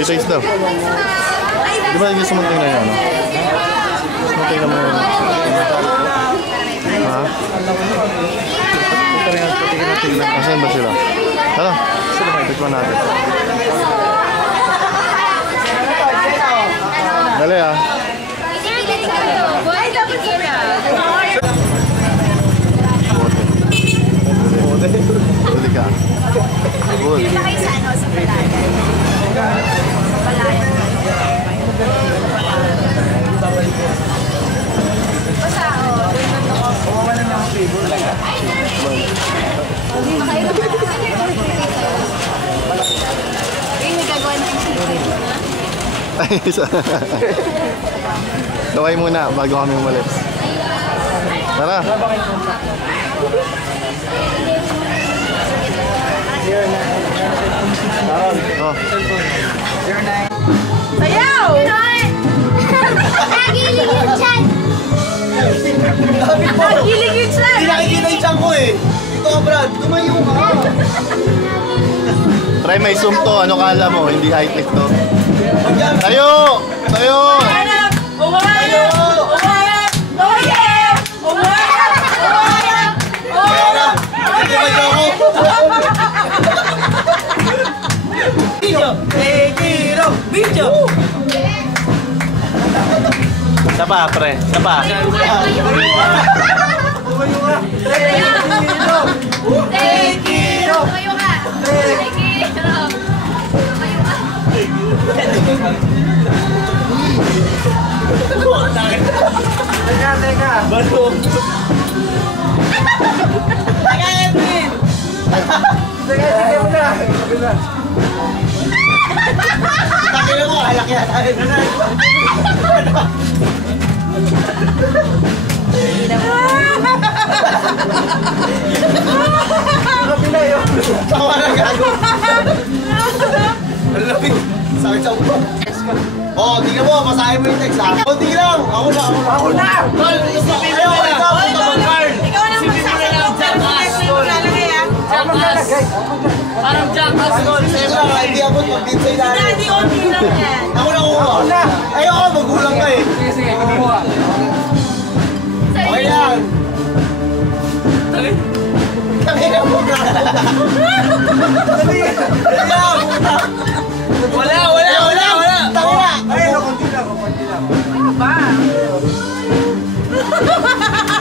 Retails daw. Di ba gusto mo tingnan yan? Gusto mo tingnan mo yun? Ha? Asan ba sila? Tara, tikman natin. Dali ah. Huli ka. Huli. Dito kayo sa ano, sa Palayan. Sa Palayan. Basta, Kawawa na ng table. may gagawa ng Laway muna bago kami umalis. Tara. Oh. Sayaw! Nagilig yung chan! Nagilig yung chan! Hindi nakikita yung tiyan ko eh. Ito ka Brad, tumayo ka. Try may zoom to. Ano kala mo? Hindi high-tech to. Tayo! Tayo! Umarap! Umarap! Umarap! Umarap! Umarap! Umarap! Ito ba ako? Video! Video! Video! Isa pa, pre. Isa pa. Tumayo ka. Take it off! Tumayo ka! Take it off! Tumayo ka! Teka. Bato. Teka, Edwin! Teka, tignan mo na. Takila mo, halak yata. Kapila yun. Tawa na gago. Ang lapit. Sakit sa ulo. Oh, tingnan mo, masahin mo yung text ha. Oh, tingnan lang. Ako na. Tol, ayaw ko ikaw. Ikaw na magsasagot ng text na yung lalagay ah. Parang jackass doon. Siyempre, hindi abot mag-din sa ilalim. Daddy, okay lang yan. Ako na kuha. Ayaw ko, magulang ka eh. Sige, sige, kumuha.